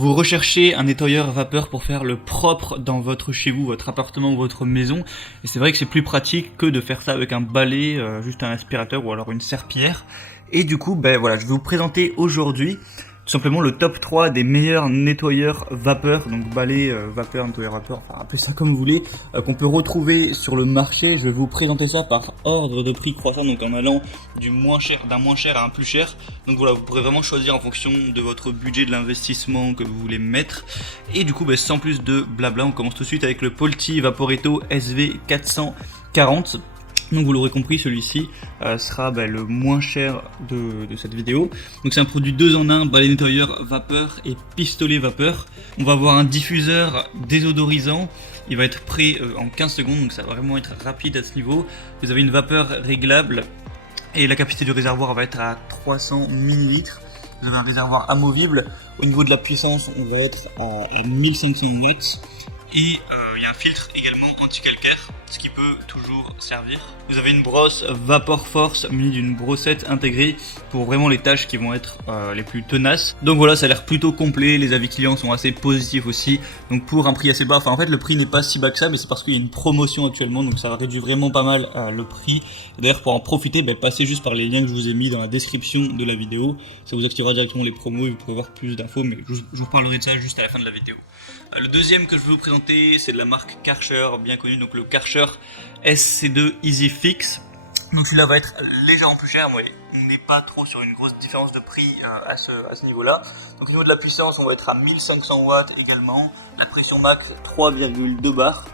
Vous recherchez un nettoyeur vapeur pour faire le propre dans votre chez vous, votre appartement ou votre maison. Et c'est vrai que c'est plus pratique que de faire ça avec un balai, juste un aspirateur ou alors une serpillière. Et du coup, voilà, je vais vous présenter aujourd'hui tout simplement le top 3 des meilleurs nettoyeurs vapeur, donc balai, vapeur, nettoyeur vapeur, enfin appelez ça comme vous voulez, qu'on peut retrouver sur le marché. Je vais vous présenter ça par ordre de prix croissant, donc en allant d'un moins cher à un plus cher. Donc voilà, vous pourrez vraiment choisir en fonction de votre budget, de l'investissement que vous voulez mettre. Et du coup, sans plus de blabla, on commence tout de suite avec le Polti Vaporetto SV440. Donc vous l'aurez compris, celui-ci sera le moins cher de cette vidéo. Donc c'est un produit 2 en 1, balai nettoyeur vapeur et pistolet vapeur. On va avoir un diffuseur désodorisant, il va être prêt en 15 secondes, donc ça va vraiment être rapide à ce niveau. Vous avez une vapeur réglable et la capacité du réservoir va être à 300 ml. Vous avez un réservoir amovible, au niveau de la puissance on va être à 1500 watts. Et il y a un filtre également anti-calcaire, ce qui peut toujours servir. Vous avez une brosse Vapor Force munie d'une brossette intégrée pour vraiment les tâches qui vont être les plus tenaces. Donc voilà, ça a l'air plutôt complet, les avis clients sont assez positifs aussi. Donc pour un prix assez bas, en fait le prix n'est pas si bas que ça, mais c'est parce qu'il y a une promotion actuellement, donc ça réduit vraiment pas mal le prix. D'ailleurs pour en profiter, passez juste par les liens que je vous ai mis dans la description de la vidéo. Ça vous activera directement les promos et vous pourrez voir plus d'infos, mais je vous reparlerai de ça juste à la fin de la vidéo. Le deuxième que je vais vous présenter, c'est de la marque Karcher, bien connue, donc le Karcher SC2 Easy Fix. Donc celui-là va être légèrement plus cher, mais on n'est pas trop sur une grosse différence de prix à ce niveau-là. Donc au niveau de la puissance, on va être à 1500 watts également. La pression max 3,2 bars.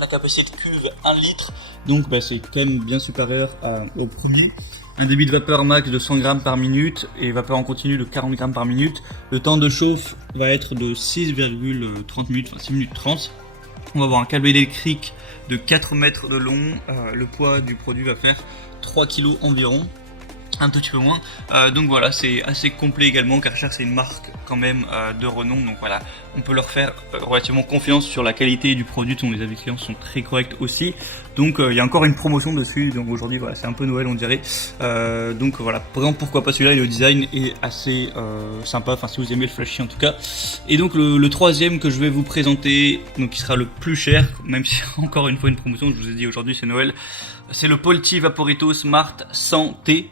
La capacité de cuve 1 litre, donc c'est quand même bien supérieur au premier. Un débit de vapeur max de 100 grammes par minute et vapeur en continu de 40 grammes par minute. Le temps de chauffe va être de 6,30 minutes, enfin 6 minutes 30. On va avoir un câble électrique de 4 mètres de long. Le poids du produit va faire 3 kg environ. Un petit peu moins, donc voilà, c'est assez complet également. Karcher c'est une marque quand même de renom, donc voilà, on peut leur faire relativement confiance sur la qualité du produit. Les avis clients sont très corrects aussi, donc il y a encore une promotion dessus, donc aujourd'hui voilà, c'est un peu Noël on dirait, donc voilà, par exemple pourquoi pas celui-là, et le design est assez sympa, enfin si vous aimez le flashy en tout cas. Et donc le troisième que je vais vous présenter, donc qui sera le plus cher, même si encore une fois une promotion, je vous ai dit aujourd'hui c'est Noël, c'est le Polti Vaporetto Smart Santé.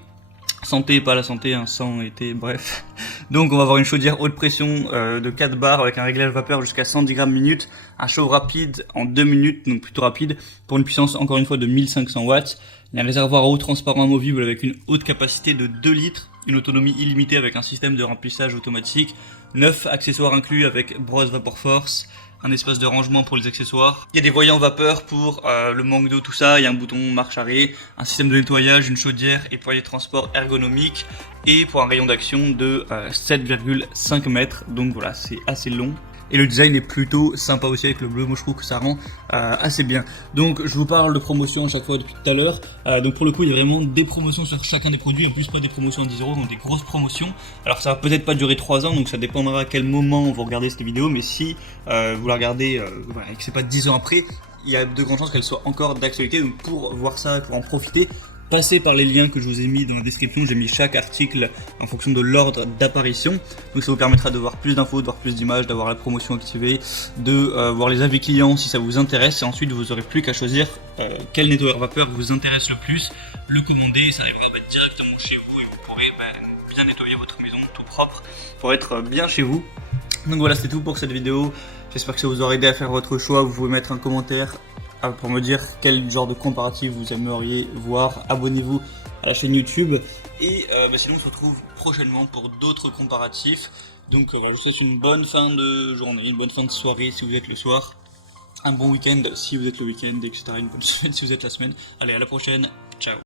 Santé, pas la santé, sang été, bref. Donc on va avoir une chaudière haute pression de 4 bars avec un réglage vapeur jusqu'à 110 grammes minute, un chauffe rapide en 2 minutes, donc plutôt rapide, pour une puissance encore une fois de 1500 watts. Il y a un réservoir à eau transparent amovible avec une haute capacité de 2 litres, une autonomie illimitée avec un système de remplissage automatique, 9 accessoires inclus avec brosse Vapor Force, un espace de rangement pour les accessoires. Il y a des voyants vapeur pour le manque d'eau, tout ça. Il y a un bouton marche arrêt, un système de nettoyage, une chaudière et poignée de transport ergonomique. Et pour un rayon d'action de 7,5 mètres. Donc voilà, c'est assez long. Et le design est plutôt sympa aussi avec le bleu, moi je trouve que ça rend assez bien. Donc je vous parle de promotion à chaque fois depuis tout à l'heure. Donc pour le coup il y a vraiment des promotions sur chacun des produits, en plus pas des promotions à 10 €, donc des grosses promotions. Alors ça va peut-être pas durer 3 ans, donc ça dépendra à quel moment vous regardez cette vidéo, mais si vous la regardez voilà, et que c'est pas 10 ans après, il y a de grandes chances qu'elle soit encore d'actualité. Donc pour voir ça, pour en profiter, passez par les liens que je vous ai mis dans la description. J'ai mis chaque article en fonction de l'ordre d'apparition. Donc ça vous permettra de voir plus d'infos, de voir plus d'images, d'avoir la promotion activée, de voir les avis clients si ça vous intéresse. Et ensuite vous n'aurez plus qu'à choisir quel nettoyeur vapeur vous intéresse le plus, le commander, ça arrivera directement chez vous et vous pourrez bien nettoyer votre maison tout propre pour être bien chez vous. Donc voilà, c'est tout pour cette vidéo. J'espère que ça vous aura aidé à faire votre choix. Vous pouvez mettre un commentaire pour me dire quel genre de comparatif vous aimeriez voir. Abonnez-vous à la chaîne YouTube et sinon on se retrouve prochainement pour d'autres comparatifs. Donc voilà, je vous souhaite une bonne fin de journée, une bonne fin de soirée si vous êtes le soir, un bon week-end si vous êtes le week-end, etc. Une bonne semaine si vous êtes la semaine. Allez, à la prochaine, ciao.